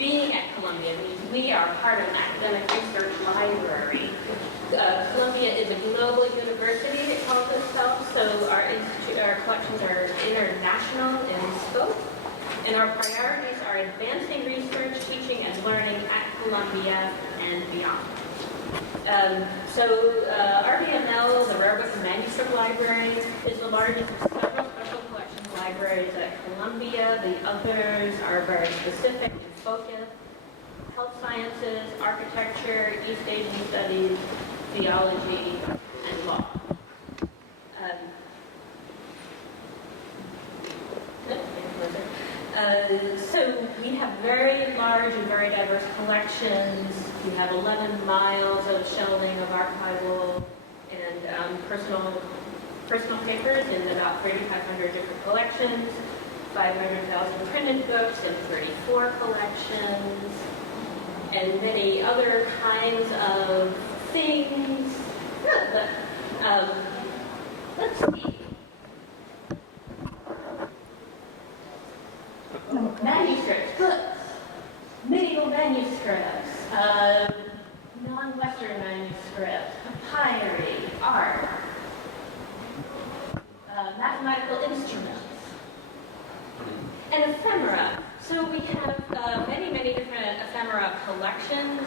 being at Columbia means we are part of an academic research library. Columbia is a global university, it calls itself, so our collections are international in scope, and our priorities are advancing research, teaching, and learning at Columbia and beyond. RBML, the Rare Book and Manuscript Library, is the largest of several special collections libraries at Columbia. The others are very specific and focused: health sciences, architecture, East Asian studies, theology, and law. So we have very large and very diverse collections. We have 11 miles of shelving of archival and personal papers in about 3,500 different collections, 500,000 printed books in 34 collections, and many other kinds of things. Let's see. Manuscripts, books, medieval manuscripts, non-Western manuscripts, papyri, art, mathematical instruments, and ephemera. So we have many different ephemera collections,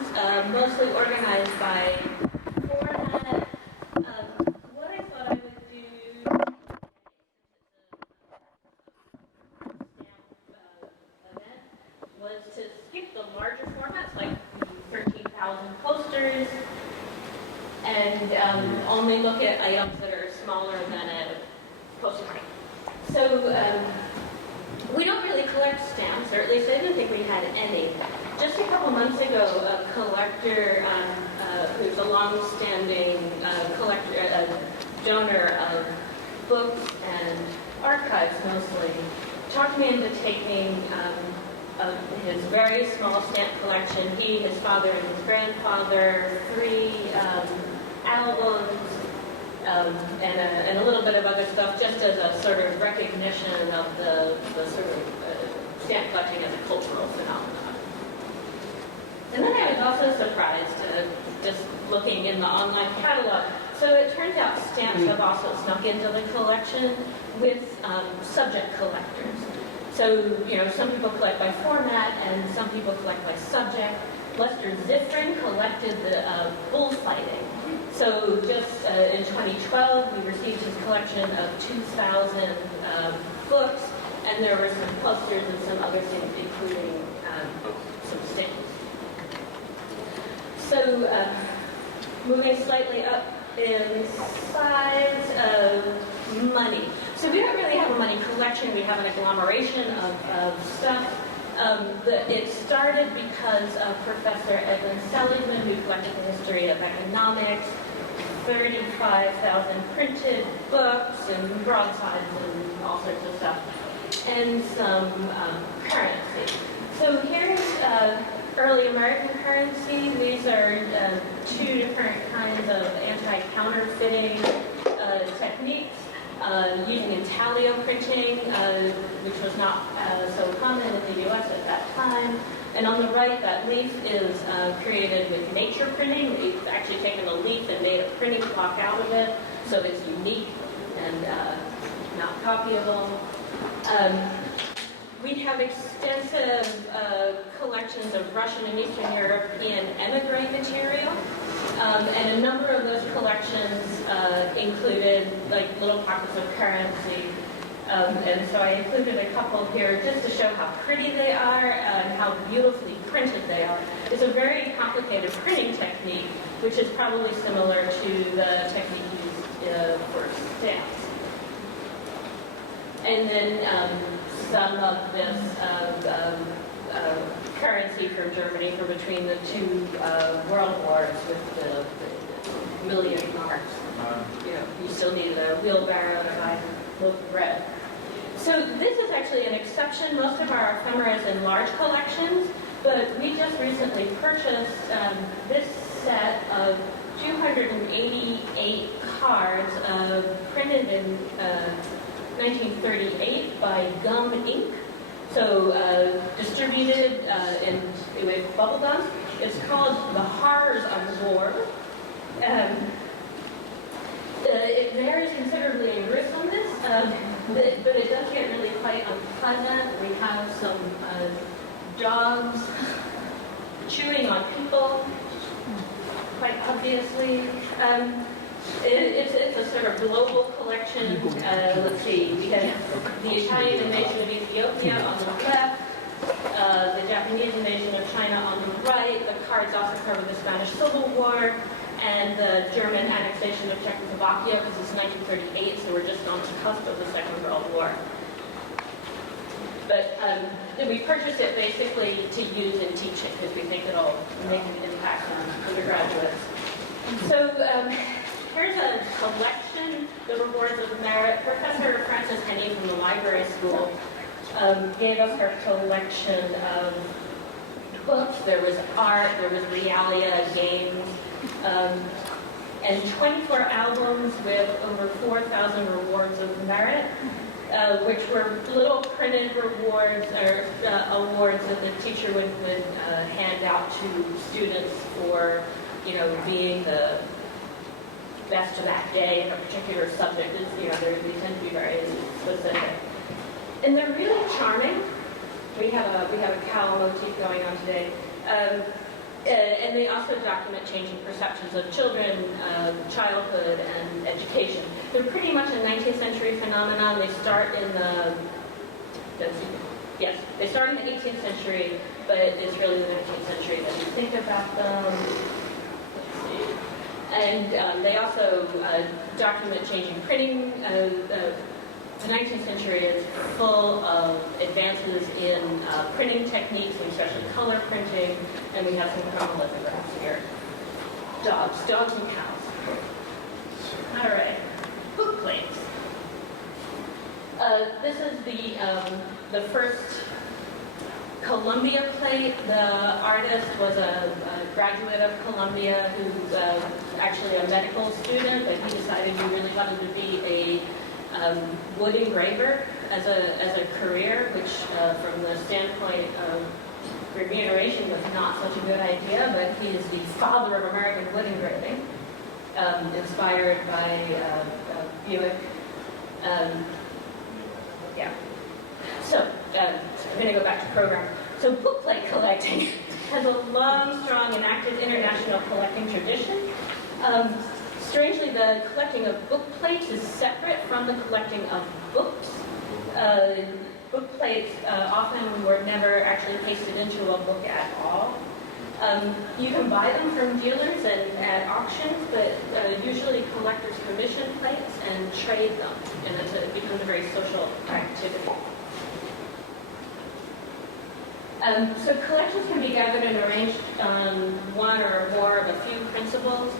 mostly organized by format. What I thought I would do was to skip the larger formats, like 13,000 posters, and only look at items that are smaller than a postcard. So we don't really collect stamps, or at least I didn't think we had any. Just a couple months ago, a collector who's a long-standing donor of books and archives mostly, talked me into taking his very small stamp collection, he, his father, and his grandfather, 3 albums, and a little bit of other stuff, just as a sort of recognition of the sort of stamp collecting as a cultural phenomenon. And then I was also surprised, just looking in the online catalog. So it turns out stamps have also snuck into the collection with subject collectors. So, some people collect by format and some people collect by subject. Lester Zifrin collected the bullfighting. So just in 2012, we received his collection of 2,000 books, and there were some posters and some other things, including some stamps. So moving slightly up in size of money. So we don't really have a money collection, we have an agglomeration of stuff. It started because of Professor Edwin Seligman, who collected the history of economics, 35,000 printed books and broadsides and all sorts of stuff, and some currency. So here's early American currency. These are 2 different kinds of anti-counterfeiting techniques. Using intaglio printing, which was not so common in the U.S. at that time. And on the right, that leaf is created with nature printing. We've actually taken a leaf and made a printing block out of it, so it's unique and not copyable. We have extensive collections of Russian and Eastern European emigre material. And a number of those collections included like little pockets of currency. And so I included a couple here just to show how pretty they are and how beautifully printed they are. It's a very complicated printing technique, which is probably similar to the technique used for stamps. And then some of this currency from Germany for between the 2 world wars with the million marks. You still needed a wheelbarrow to buy a loaf of bread. So this is actually an exception. Most of our ephemera is in large collections, but we just recently purchased this set of 288 cards printed in 1938 by Gum Inc. So distributed with bubble gum. It's called The Horrors of War. It varies considerably in gruesomeness, but it does get really quite unpleasant. We have some dogs chewing on people, quite obviously. It's a sort of global collection. Let's see, we have the Italian invasion of Ethiopia on the left, the Japanese invasion of China on the right. The cards also cover the Spanish Civil War and the German annexation of Czechoslovakia, because it's 1938, so we're just on the cusp of the Second World War. But we purchased it basically to use in teaching, because we think it'll make an impact on undergraduates. So here's a collection, The Rewards of Merit. Professor Francesconi from the library school gave us her collection of books. There was art, there was realia, games, and 24 albums with over 4,000 rewards of merit, which were little printed rewards or awards that the teacher would hand out to students for, being the best of that day in a particular subject. They tend to be very specific, and they're really charming. We have a cow motif going on today. And they also document changing perceptions of children, childhood, and education. They're pretty much a 19th century phenomenon. They start in the 18th century, but it's really the 19th century that we think about them. Let's see. And they also document changing printing. The 19th century is full of advances in printing techniques, and especially color printing, and we have some chromolithographs here. Dogs and cows. All right, book plates. This is the first Columbia plate. The artist was a graduate of Columbia who's actually a medical student, but he decided he really wanted to be a wood engraver as a career, which from the standpoint of remuneration was not such a good idea, but he is the father of American wood engraving, inspired by Buick. So I'm going to go back to program. So bookplate collecting has a long, strong, and active international collecting tradition. Strangely, the collecting of book plates is separate from the collecting of books. Book plates often were never actually pasted into a book at all. You can buy them from dealers and at auctions, but usually collectors commission plates and trade them, and it becomes a very social activity. So collections can be gathered and arranged on one or more of a few principles.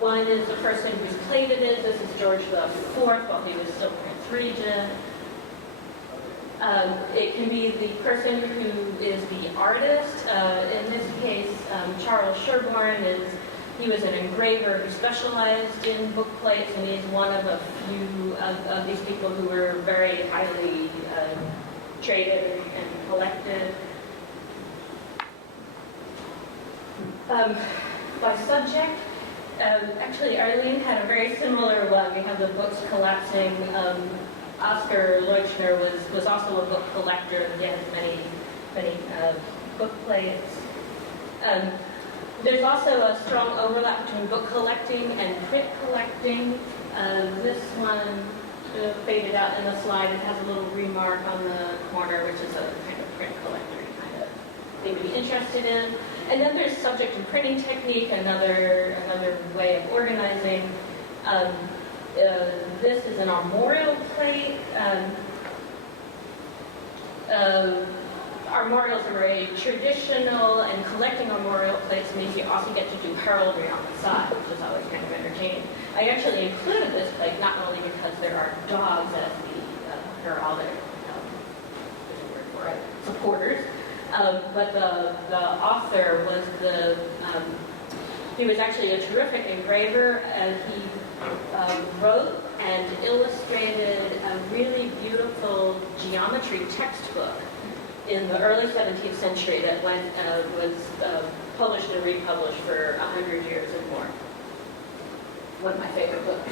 One is the person whose plate it is. This is George IV while he was still Prince Regent. It can be the person who is the artist. In this case, Charles Sherborne he was an engraver who specialized in book plates, and he's one of a few of these people who were very highly traded and collected. By subject, actually Arlene had a very similar one. We have the books collapsing. Oscar Leuchner was also a book collector. He has many book plates. There's also a strong overlap between book collecting and print collecting. This one faded out in the slide. It has a little remark on the corner, which is a kind of print collector kind of thing to be interested in. And then there's subject and printing technique, another way of organizing. This is an armorial plate. Armorials are very traditional, and collecting armorial plates means you also get to do heraldry on the side, which is always kind of entertaining. I actually included this plate not only because there are dogs as the heraldic supporters, but the author was he was actually a terrific engraver, and he wrote and illustrated a really beautiful geometry textbook in the early 17th century that was published and republished for 100 years and more. One of my favorite books.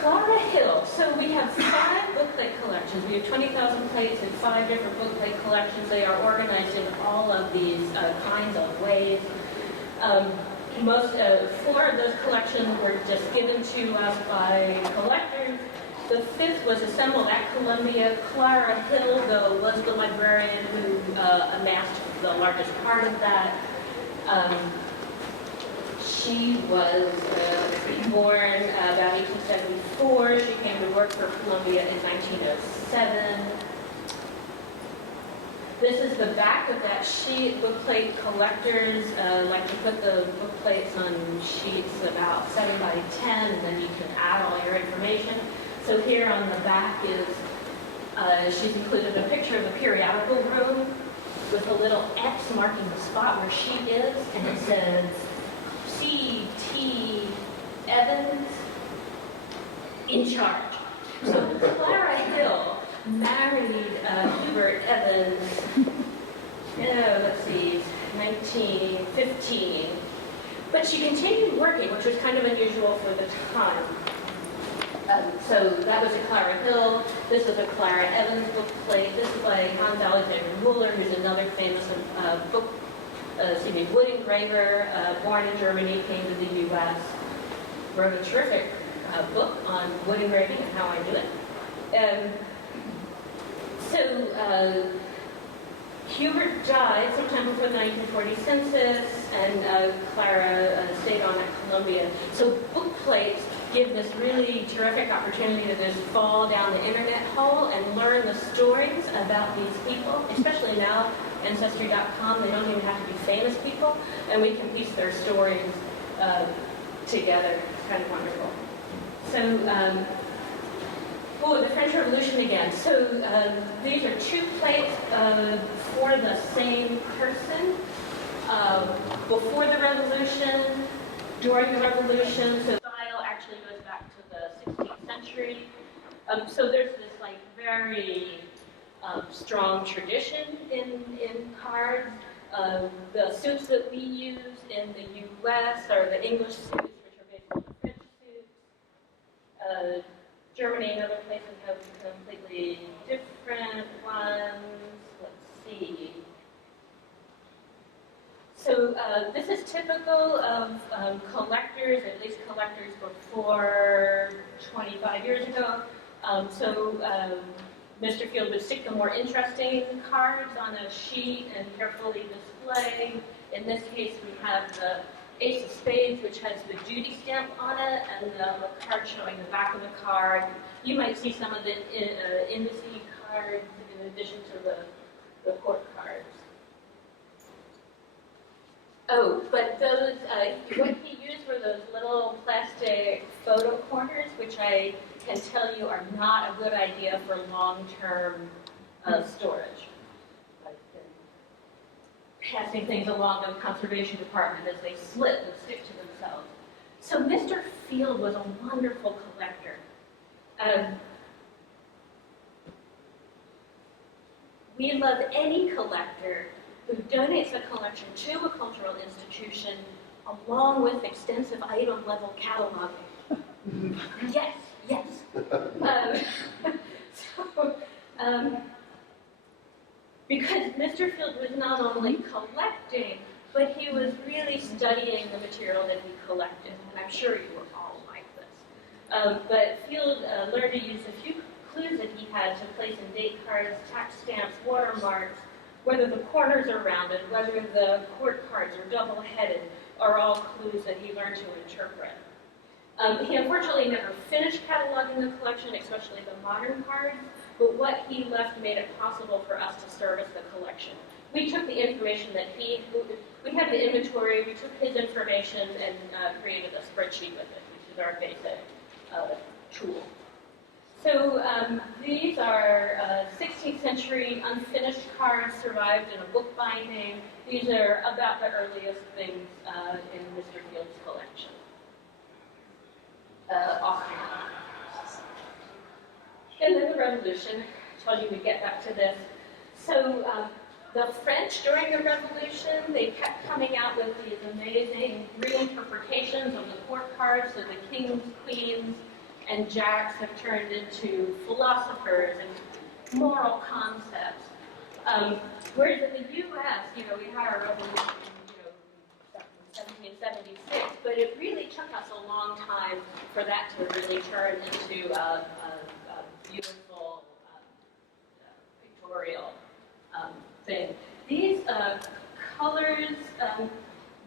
Clara Hill. So we have 5 bookplate collections. We have 20,000 plates in 5 different bookplate collections. They are organized in all of these kinds of ways. 4 of those collections were just given to us by collectors. The 5th was assembled at Columbia. Clara Hill, though, was the librarian who amassed the largest part of that. She was born about 1874. She came to work for Columbia in 1907. This is the back of that sheet. Bookplate collectors like to put the bookplates on sheets about 7 by 10, and then you can add all your information. So here on the back is, she's included a picture of the periodical room with a little X marking the spot where she is, and it says C.T. Evans in charge. So Clara Hill married Hubert Evans, let's see, 1915. But she continued working, which was kind of unusual for the time. So that was a Clara Hill. This is a Clara Evans bookplate. This is by Hans Alexander Müller, who's another famous wood engraver, born in Germany, came to the U.S., wrote a terrific book on wood engraving and how I do it. So Hubert died sometime before the 1940 census, and Clara stayed on at Columbia. So bookplates give this really terrific opportunity to just fall down the internet hole and learn the stories about these people, especially now, Ancestry.com, they don't even have to be famous people, and we can piece their stories together. It's kind of wonderful. So, the French Revolution again. So these are 2 plates for the same person. Before the Revolution, during the Revolution, so the style actually goes back to the 16th century. So there's this like very strong tradition in cards. The suits that we use in the U.S. are the English suits, which are based on the French suits. Germany and other places have completely different ones. Let's see. So this is typical of collectors, at least collectors before 25 years ago. Mr. Field would stick the more interesting cards on a sheet and carefully display. In this case, we have the Ace of Spades, which has the duty stamp on it, and the card showing the back of the card. You might see some of the indice cards in addition to the court cards. Oh, but those, what he used were those little plastic photo corners, which I can tell you are not a good idea for long-term storage. Passing things along the conservation department as they slip and stick to themselves. So Mr. Field was a wonderful collector. We love any collector who donates a collection to a cultural institution along with extensive item-level cataloging. Yes, yes. Because Mr. Field was not only collecting, but he was really studying the material that he collected. And I'm sure you were all like this. But Field learned to use a few clues that he had to place in date cards, tax stamps, watermarks, whether the corners are rounded, whether the court cards are double-headed, are all clues that he learned to interpret. He unfortunately never finished cataloging the collection, especially the modern cards, but what he left made it possible for us to service the collection. We took the information that we had the inventory, we took his information and created a spreadsheet with it, which is our basic tool. So these are 16th century unfinished cards survived in a book binding. These are about the earliest things in Mr. Field's collection. Austria. Revolution. I told you we'd get back to this. So the French during the Revolution, they kept coming out with these amazing reinterpretations of the court cards, so the kings, queens, and jacks have turned into philosophers and moral concepts. Whereas in the U.S., we had our revolution, in 1776, but it really took us a long time for that to really turn into a beautiful pictorial thing. These colors,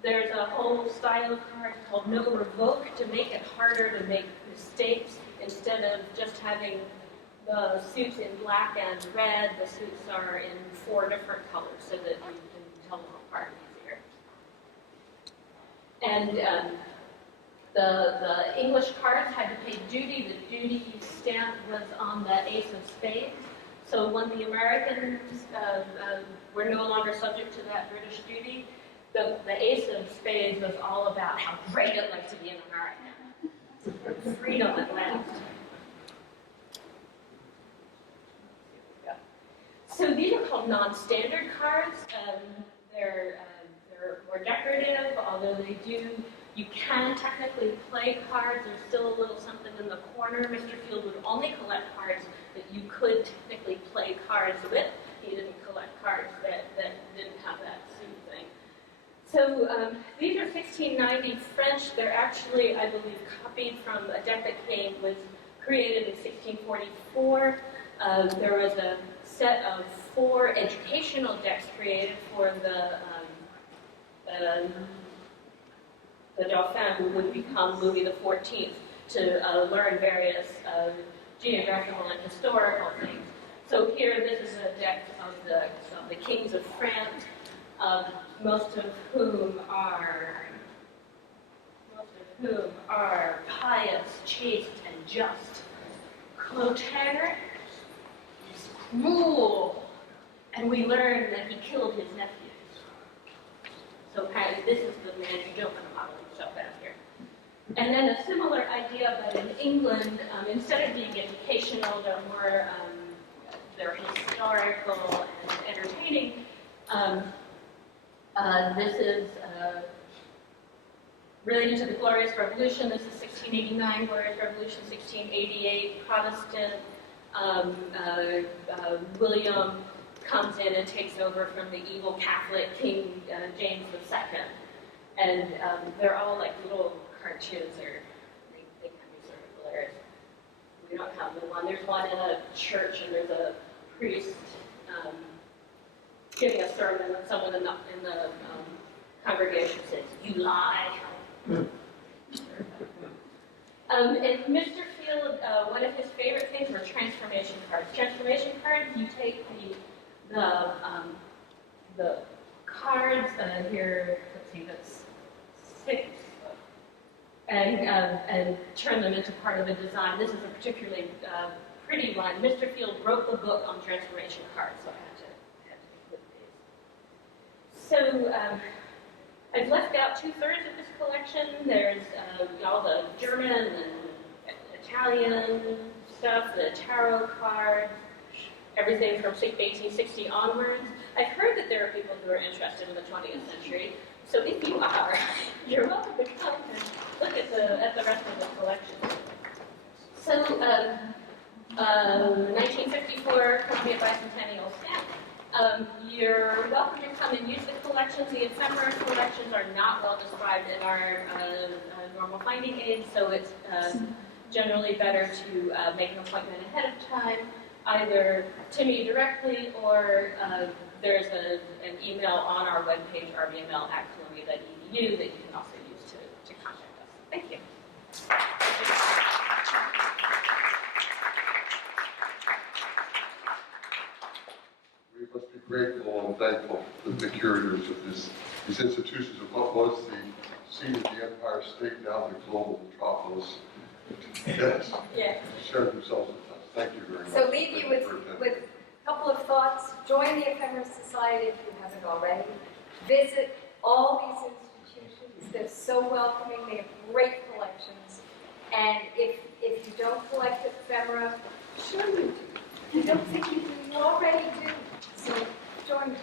there's a whole style of card called no revoke to make it harder to make mistakes. Instead of just having the suits in black and red, the suits are in 4 different colors so that you can tell them apart easier. And the English cards had to pay duty. The duty stamp was on the ace of spades. So when the Americans were no longer subject to that British duty, the ace of spades was all about how great it was to be an American. Freedom at last. So these are called non-standard cards. They're more decorative, although you can technically play cards. There's still a little something in the corner. Mr. Field would only collect cards that you could technically play cards with. He didn't collect cards that didn't have that suit thing. So these are 1690 French. They're actually, I believe, copied from a deck that was created in 1644. There was a set of 4 educational decks created for the Dauphin, who would become Louis XIV, to learn various geographical and historical things. So here, this is a deck of the kings of France, most of whom are pious, chaste, and just. Clotaire is cruel, and we learn that he killed his nephews. So apparently this is the man who don't want to model himself out here. And then a similar idea, but in England, instead of being educational, they're historical and entertaining. This is related to the Glorious Revolution. This is 1689, Glorious Revolution, 1688, Protestant. William comes in and takes over from the evil Catholic King James II. And they're all like little cartoons, or they can be sort of hilarious. We don't have the one. There's one in a church, and there's a priest giving a sermon, and someone in the congregation says, "You lie." And Mr. Field, one of his favorite things were transformation cards. Transformation cards, you take the cards here. Let's see, that's 6, and turn them into part of a design. This is a particularly pretty one. Mr. Field wrote the book on transformation cards, so I had to include these. So I've left out 2/3 of this collection. There's all the German and Italian stuff, the tarot cards, everything from 1860 onwards. I've heard that there are people who are interested in the 20th century. So if you are, you're welcome to come and look at the rest of the collection. So 1954 Columbia Bicentennial stamp. You're welcome to come and use the collections. The ephemera collections are not well described in our normal finding aids, so it's generally better to make an appointment ahead of time, either to me directly or there's an email on our webpage, rbml@columbia.edu, that you can also use to contact us. Thank you. We must be grateful and thankful to the curators of these institutions of what was the seat of the Empire State, now the global metropolis. Yes. Yeah. Shared themselves with us. Thank you very much. So leave you with a couple of thoughts. Join the Ephemera Society if you haven't already. Visit all these institutions. They're so welcoming. They have great collections. And if you don't collect ephemera, sure you do. I don't think you do, you already do. So join